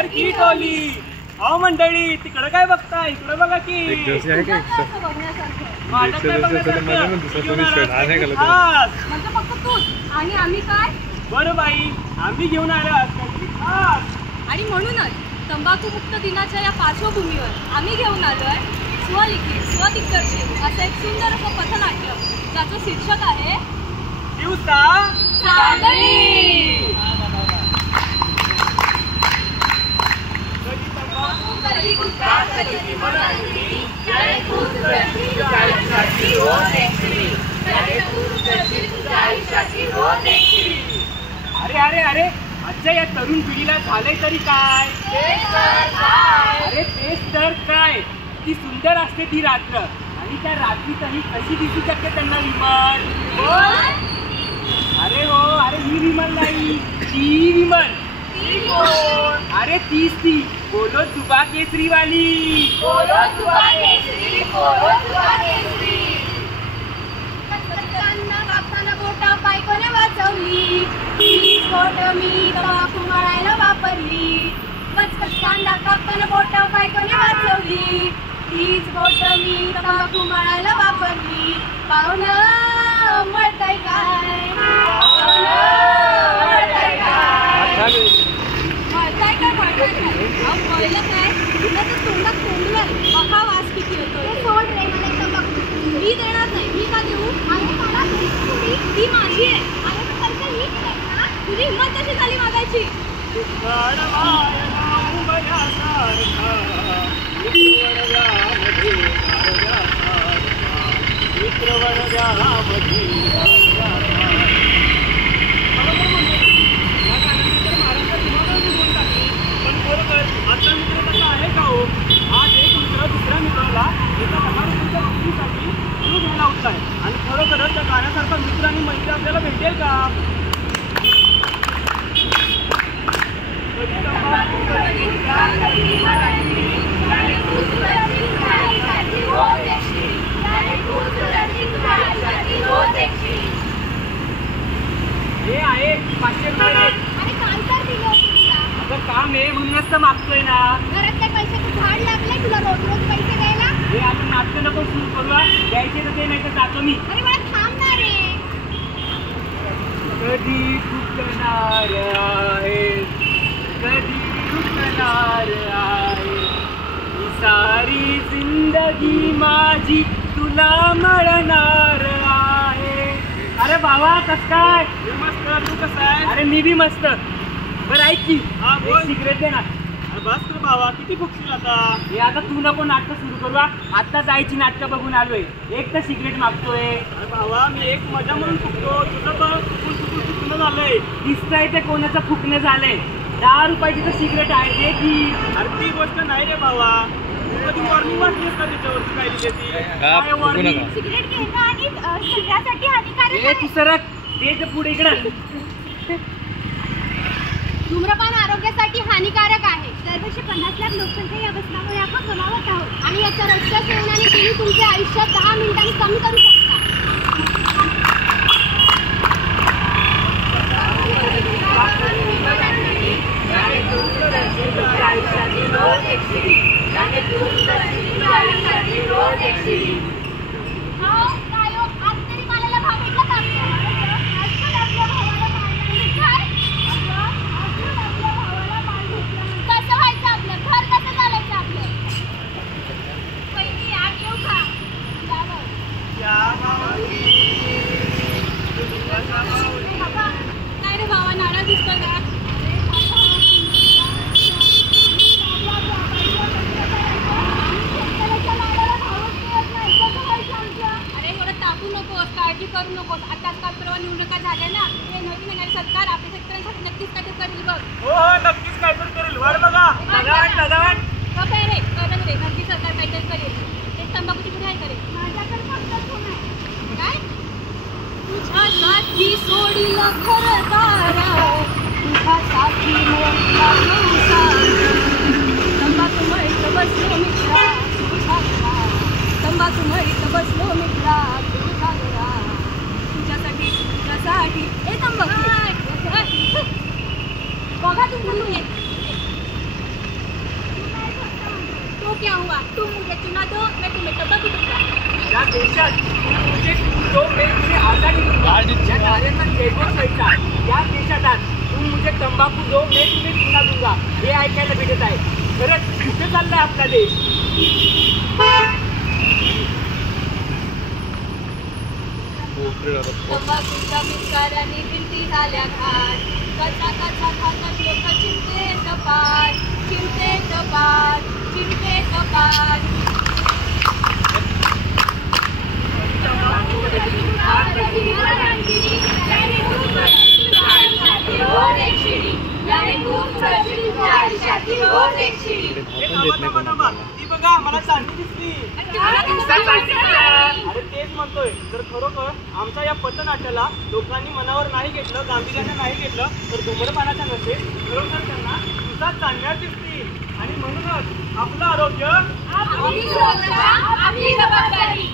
तर की टोली. अहो मंडळी, तिकडे काय बघता, इकडे बघा की. माझं काय बघण्यासारखं फक्त तूच आणि आम्ही काय. बरं बाई, आम्ही घेऊन आलो आणि म्हणूनच तंबाखूमुक्त दिनाच्या या पार्श्वभूमीवर आम्ही घेऊन आलोय स्वलिखित स्वदिग्दर्शित असं एक सुंदर असं पथनाट्य, ज्याचं शीर्षक आहे दिवसा चांदणी. अरे अरे अरे, आजच्या या तरुण पिढीला झालंय तरी काय. अरे तेच तर काय, ती सुंदर असते ती रात्र, आणि त्या रात्रीतही कशी दिसू शकते त्यांना विमान. अरे हो, अरे ही विमान नाही, ती विमान. अरे तीच ती बोलो जुबा केसरी वाली. बोटा बायकोने वाचवली, बोट मी तंबाखू मळायला वापरली. कचकच कांदा कापताना बोट बायकोने वाचवली, तीच बोट मी तंबाखू मळायला वापरली. पाहुणं मळताय काय, मळताय काय मळलं काय, तुला तर तोंडात तोंडलंय. बघा वास किती होतो. सोड रे, मला तंबाखू मी देणार नाही. मी का देऊ. आणि मला ती माझी आहे. आणि पैसे मी ना, तुझी हिंमत कशी झाली मागायची. आता मित्र तसा आहे का हो. आज एक मित्र दुसऱ्या मित्राला एका 10 रुपयाच्या नोकरीसाठी सुरू घ्यायला उठलाय, आणि खरोखरच त्या गाण्यासारखा मित्र आणि मैत्री आपल्याला भेटेल का. हे आहे 500 रुपये. अगं काम आहे म्हणूनच तर मागतोय ना. घरातले पैसे तू झाड लागले, तुला रोज रोज पैसे द्यायला. हे आपण नाट्य नको सुरू करूया, द्यायचे तर ते, नाही तर जातो मी. अरे मला थांबणार रे. कधी चुकणार आहे, कधी चुकणार आहे, सारी जिंदगी माझी तुला मिळणार आहे. अरे भावा, कस काय. मस्त, तू कसा आहे. अरे मी बी मस्त. बरं ऐक की, एक सिगरेट दे ना. बस तर भावा, किती फुकशील आता. हे आता तू नको नाटकं सुरू करूया. आता जायची नाटकं बघून आलोय, एक तर सिगरेट मागतोय. अरे भावा, मी एक मजा म्हणून फुकतो, तुझं पण फुकणं झालंय. दिसतंय ते कोणाचं फुकणं झालंय. 10 रुपयाची तर सिगरेट आहे ते की. अरे ती गोष्ट नाही रे भावा, कधी वॉर्निंग वाटलीस का त्याच्यावरती काय दिली ती. सिगरेट घेणं आणि शरीरासाठी हानिकारक आहे. तू सरक ते पुढे इकडं. धूम्रपान आरोग्यासाठी हानिकारक आहे. दरवर्षी 50 लाख लोकसंख्या या व्यसनामुळे आपण गमावत आहोत, आणि याच्या रोजच्या सेवनाने तुम्ही तुमच्या आयुष्यात 10 मिनिटांनी कमी करू शकता. काय रे भावा, नाडा दिसतो का. अरे एवढं टाकू नकोस, काळजी करू नकोस. आताच काल परवा निवडणुका झाल्या ना, हे नवीन येणारे सरकार आपल्या शेतकऱ्यांसाठी नक्कीच काहीतरी करेल बघ. हो नक्कीच काहीतरी करेल. वर बघा, काय रे, करेल रे, नक्की सरकार काहीतरी करेल. ते तंबाखूची पुढे काय करेल. माझ्याकडे काय तुझ्यासाठी सोडीला घरदार, तुझ्यासाठी मोडला संसार. तंबाखू म्हणत बसलो मित्रा, तंबाखू म्हणत बसलो मित्रा, तुझ्यासाठी तुझ्यासाठी हे तंबाखू बघा तू बोलून ये. तो क्या हुआ? तुम मुझे चुना दो, मैं तुम्हें तंबाकू दूंगा. या देशात तू मुझे दो मैं तुम्हें आजादी दूंगा. या नाऱ्यांना जयघोष व्हायचा. या देशात तू मुझे तंबाखू दो मैं तुम्हें चुना दूंगा हे ऐकायला भेटत आहे. खरंच कुठे चाललाय आपला देश? तंबाखूच्या पिचकाऱ्यांनी भिंती झाल्या घाट. कचा कचा खातात लोक चिंतेत पार, चिंतेत पार, चिंतेत पार. ती बघा मला चांदी दिसली. अरे तेच म्हणतोय. जर खरोखर आमच्या या पथनाट्याला लोकांनी मनावर नाही घेतलं, गांभीर्याने नाही घेतलं तर धूम्रपानाच्या नशेत खरोखर त्यांना तुझा चांगल्या दिसतील. आणि म्हणूनच आपलं आरोग्य आपली सुरक्षा, आपली जबाबदारी.